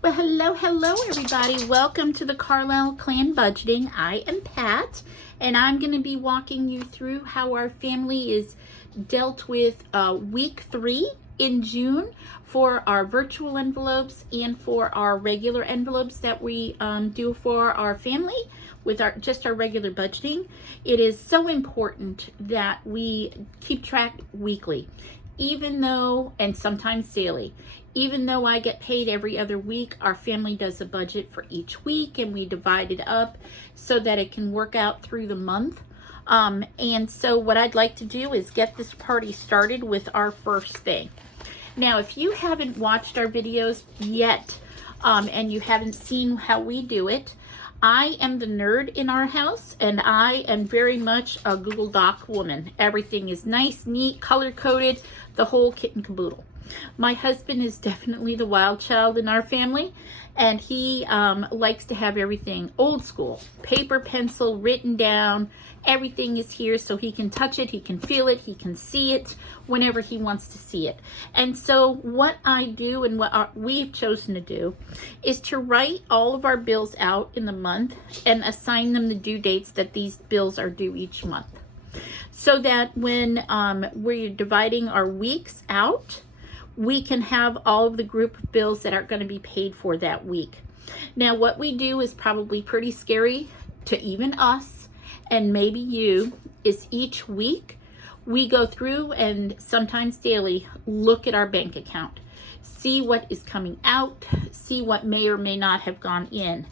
Well, hello, everybody. Welcome to the Carlisle Clan Budgeting. I am Pat, and I'm going to be walking you through how our family is dealt with week 3 in June for our virtual envelopes and for our regular envelopes that we do for our family with our regular budgeting. It is so important that we keep track weekly, even though, and sometimes daily. Even though I get paid every other week, our family does a budget for each week and we divide it up so that it can work out through the month. And so what I'd like to do is get this party started with our first thing. Now, if you haven't watched our videos yet and you haven't seen how we do it, I am the nerd in our house, and I am very much a Google Doc woman. Everything is nice, neat, color-coded, the whole kit and caboodle. My husband is definitely the wild child in our family, and he likes to have everything old school. Paper, pencil, written down. Everything is here so he can touch it, he can feel it, he can see it whenever he wants to see it. And so what I do and what we've chosen to do is to write all of our bills out in the month and assign them the due dates that these bills are due each month. So that when we're dividing our weeks out, we can have all of the group of bills that are going to be paid for that week. Now, what we do is probably pretty scary to even us and maybe you, is each week we go through and sometimes daily look at our bank account, see what is coming out, see what may or may not have gone in.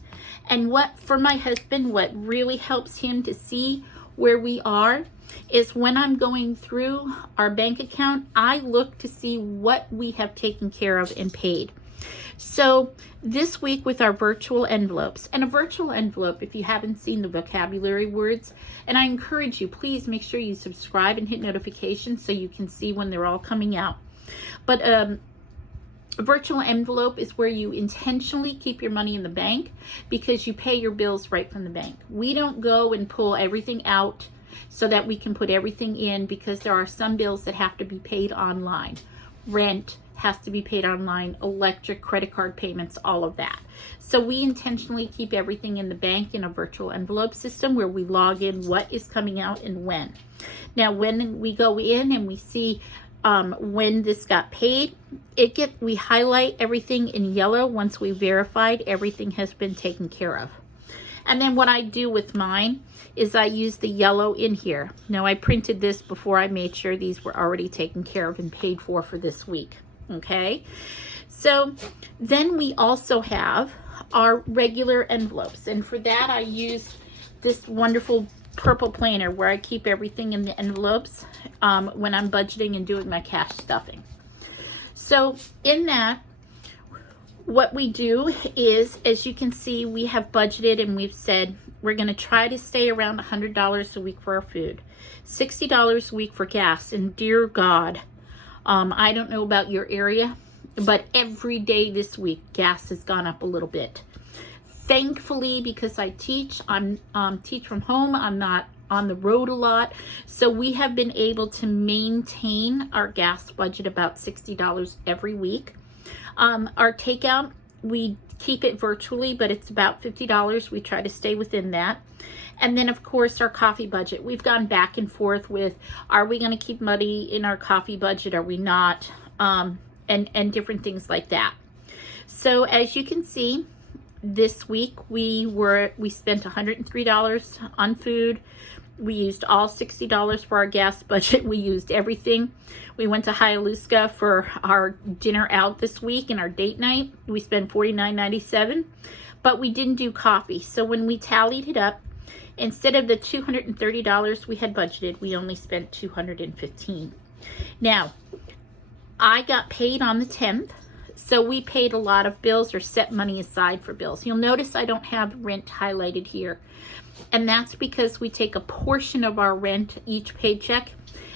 And what, for my husband, what really helps him to see where we are is when I'm going through our bank account, I look to see what we have taken care of and paid. So this week with our virtual envelopes, and a virtual envelope, if you haven't seen the vocabulary words, and I encourage you, please make sure you subscribe and hit notifications so you can see when they're all coming out. But a virtual envelope is where you intentionally keep your money in the bank because you pay your bills right from the bank. We don't go and pull everything out so that we can put everything in, because there are some bills that have to be paid online. Rent has to be paid online, electric, credit card payments, all of that. So we intentionally keep everything in the bank in a virtual envelope system where we log in what is coming out and when. Now, when we go in and we see when this got paid, we highlight everything in yellow once we verified everything has been taken care of. And then what I do with mine is I use the yellow in here. Now, I printed this before I made sure these were already taken care of and paid for this week. Okay, so then we also have our regular envelopes, and for that I use this wonderful purple planner where I keep everything in the envelopes when I'm budgeting and doing my cash stuffing. So in that, what we do is, as you can see, we have budgeted and we've said we're going to try to stay around $100 a week for our food, $60 a week for gas, and dear God, I don't know about your area, but every day this week, gas has gone up a little bit. Thankfully, because I teach, I'm teach from home, I'm not on the road a lot, so we have been able to maintain our gas budget about $60 every week. Our takeout, we keep it virtually, but it's about $50. We try to stay within that. And then, of course, our coffee budget. We've gone back and forth with, are we going to keep money in our coffee budget? Are we not? And different things like that. So as you can see, this week we spent $103 on food. We used all $60 for our gas budget. We used everything. We went to Hialuska for our dinner out this week and our date night. We spent $49.97, but we didn't do coffee. So when we tallied it up, instead of the $230 we had budgeted, we only spent $215. Now, I got paid on the 10th, so we paid a lot of bills or set money aside for bills. You'll notice I don't have rent highlighted here, and that's because we take a portion of our rent each paycheck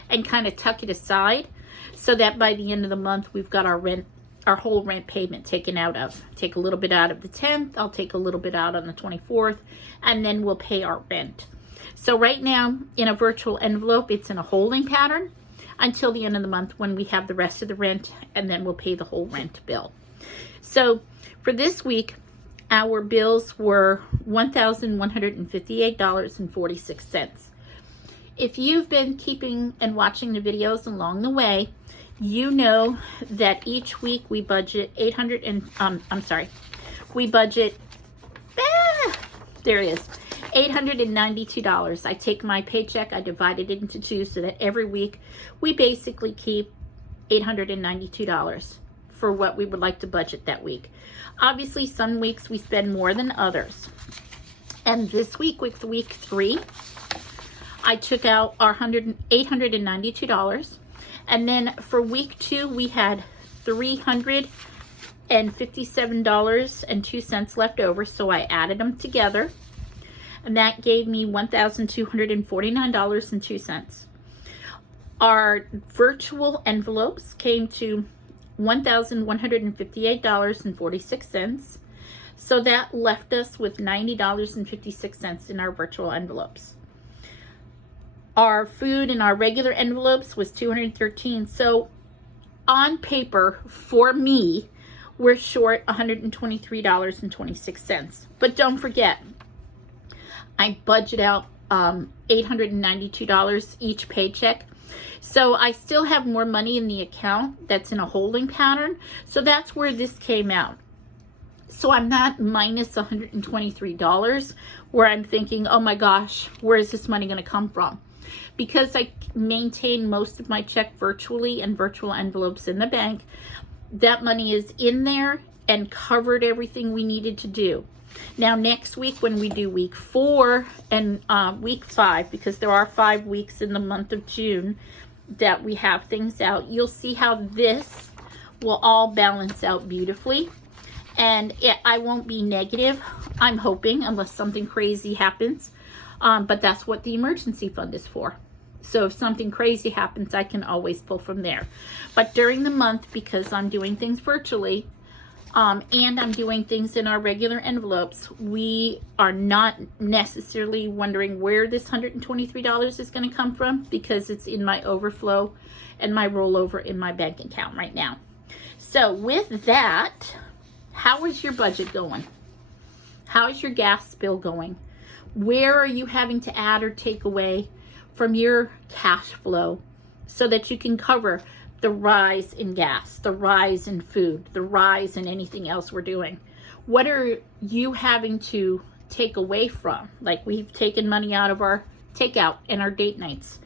and kind of tuck it aside so that by the end of the month we've got our whole rent payment taken out of. Take a little bit out of the 10th, I'll take a little bit out on the 24th, and then we'll pay our rent. So right now in a virtual envelope, it's in a holding pattern until the end of the month when we have the rest of the rent, and then we'll pay the whole rent bill. So for this week, our bills were $1,158.46. If you've been keeping and watching the videos along the way, you know that each week we budget $892. I take my paycheck, I divide it into two so that every week we basically keep $892 for what we would like to budget that week. Obviously, some weeks we spend more than others. And this week, with week 3, I took out our $892. And then for week 2, we had $357.02 left over. So I added them together. And that gave me $1,249.02. Our virtual envelopes came to $1,158.46. So that left us with $90.56 in our virtual envelopes. Our food in our regular envelopes was $213. So on paper, for me, we're short $123.26. But don't forget, I budget out $892 each paycheck. So I still have more money in the account that's in a holding pattern. So that's where this came out. So I'm not minus $123 where I'm thinking, oh my gosh, where is this money going to come from? Because I maintain most of my check virtually and virtual envelopes in the bank, that money is in there and covered everything we needed to do. Now next week when we do week 4 and week 5, because there are 5 weeks in the month of June that we have things out, you'll see how this will all balance out beautifully. And I won't be negative, I'm hoping, unless something crazy happens. But that's what the emergency fund is for. So if something crazy happens, I can always pull from there. But during the month, because I'm doing things virtually, and I'm doing things in our regular envelopes, we are not necessarily wondering where this $123 is going to come from, because it's in my overflow and my rollover in my bank account right now. So with that, how is your budget going? How is your gas bill going? Where are you having to add or take away from your cash flow so that you can cover the rise in gas, the rise in food, the rise in anything else we're doing? What are you having to take away from? Like, we've taken money out of our takeout and our date nights.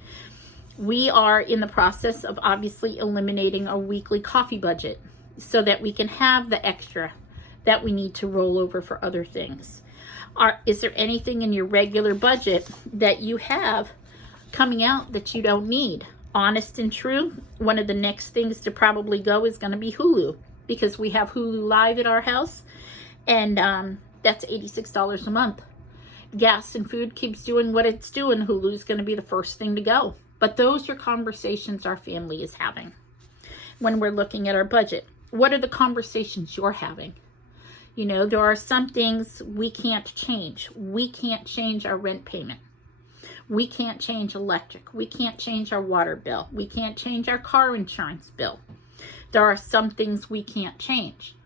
We are in the process of obviously eliminating our weekly coffee budget so that we can have the extra that we need to roll over for other things. Is there anything in your regular budget that you have coming out that you don't need? Honest and true, one of the next things to probably go is going to be Hulu, because we have Hulu Live at our house, and that's $86 a month. Gas and food keeps doing what it's doing. Hulu's going to be the first thing to go. But those are conversations our family is having when we're looking at our budget. What are the conversations you're having? You know, there are some things we can't change. We can't change our rent payment. We can't change electric. We can't change our water bill. We can't change our car insurance bill. There are some things we can't change.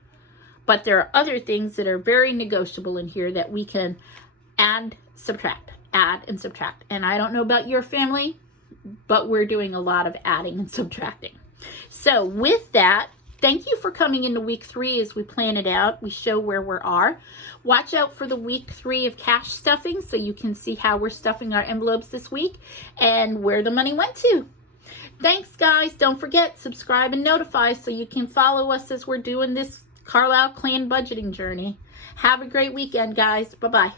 But there are other things that are very negotiable in here that we can add, subtract, add and subtract. And I don't know about your family, but we're doing a lot of adding and subtracting. So with that, thank you for coming into week 3 as we plan it out. We show where we are. Watch out for the week 3 of cash stuffing so you can see how we're stuffing our envelopes this week and where the money went to. Thanks, guys. Don't forget, subscribe and notify so you can follow us as we're doing this Carlisle Clan budgeting journey. Have a great weekend, guys. Bye-bye.